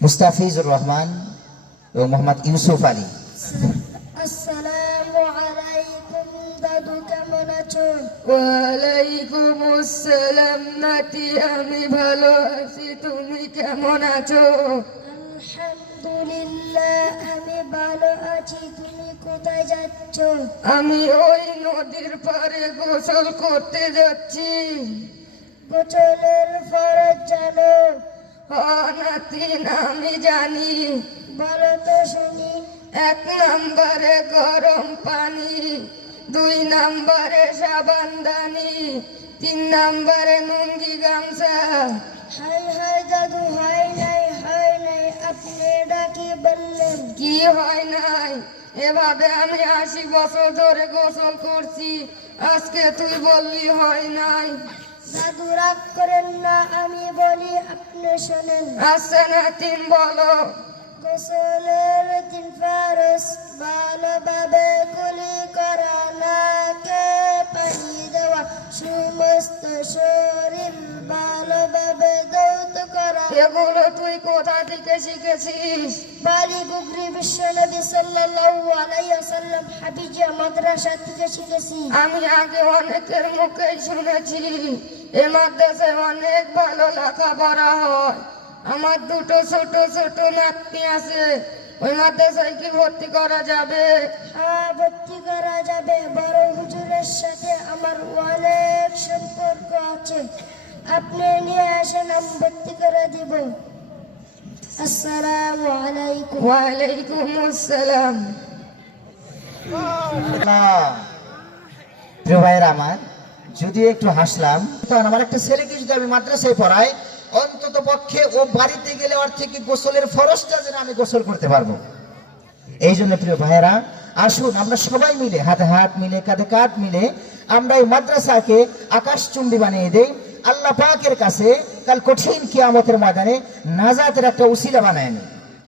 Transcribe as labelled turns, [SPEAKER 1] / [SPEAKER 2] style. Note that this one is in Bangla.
[SPEAKER 1] মুস্তাফিজুর রহমান এবং মোহাম্মদ ইউসুফ আলী।
[SPEAKER 2] আসসালামু আলাইকুম দাদু কেমন আছো?
[SPEAKER 3] ওয়ালাইকুম আসসালাম নাতি আমি ভালো আছি তুমি কেমন আছো?
[SPEAKER 2] আলহামদুলিল্লাহ আমি ভালো আছি তুমি কোথায় যাচ্ছ?
[SPEAKER 3] আমি ওই নদীর পাড়ে গোসল করতে যাচ্ছি।
[SPEAKER 2] গোসলের ফরজ জানো
[SPEAKER 3] নাতিন আমি জানি
[SPEAKER 2] বলো তো শুনি।
[SPEAKER 3] এক নম্বরে গরম পানি দুই নম্বরে সাবানদানি তিন নম্বরে নুঙ্গি গামছা।
[SPEAKER 2] হাই হাই দাদু হাই নাই হাই নাই আপনি এটা কি বললেন।
[SPEAKER 3] কি হয় নাই? এভাবে আমি আশি বছর ধরে গোসল করছি আজকে তুই বললি হয় নাই।
[SPEAKER 2] দাদু রাগ করেন না আমি বলি আপনি শোনেন।
[SPEAKER 3] আচ্ছা না তিন বলো।
[SPEAKER 2] গোসলের তিন ফারস
[SPEAKER 3] এগুলো তুই কোথা থেকে শিখেছিস?
[SPEAKER 2] বালি গুগরি বিশ্বনবী সাল্লাল্লাহু আলাইহি ওয়াসাল্লাম হাবিজিয়া মাদ্রাসা থেকে শিখেছি।
[SPEAKER 3] আমি আগে অনেকের মুখেই শুনেছি এ মাদ্রাসায় অনেক ভালো লেখাপড়া হয়। আমার দুটো ছোট ছোট নাতনি আছে ওই মাদ্রাসায় কি ভর্তি করা যাবে?
[SPEAKER 2] হ্যাঁ ভর্তি করা যাবে। বড় হুজুরের সাথে আমার অনেক সম্পর্ক আছে। আপনি নিয়ে আসেন আমি ভর্তি করে দিব আসসালামু আলাইকুম
[SPEAKER 3] ওয়ালাইকুম আসসালাম
[SPEAKER 1] প্রিয় ভাইয়ের আমার যদিও একটু হাসলাম কারণ আমার একটা ছেলেকে যদি আমি মাদ্রাসায় পড়াই অন্তত পক্ষে ও বাড়িতে গেলে ওর থেকে গোসলের ফরজটা যেন আমি গোসল করতে পারব। এই জন্য প্রিয় ভাইয়েরা আসুন আমরা সবাই মিলে হাতে হাত মিলে কাঁধে কাঁধ মিলে আমরা এই মাদ্রাসাকে আকাশচুম্বী বানিয়ে দেই। আল্লাহ পাকের কাছে কাল কঠিন কিয়ামতের ময়দানে নাজাতের একটা উসিলা বানায় নিই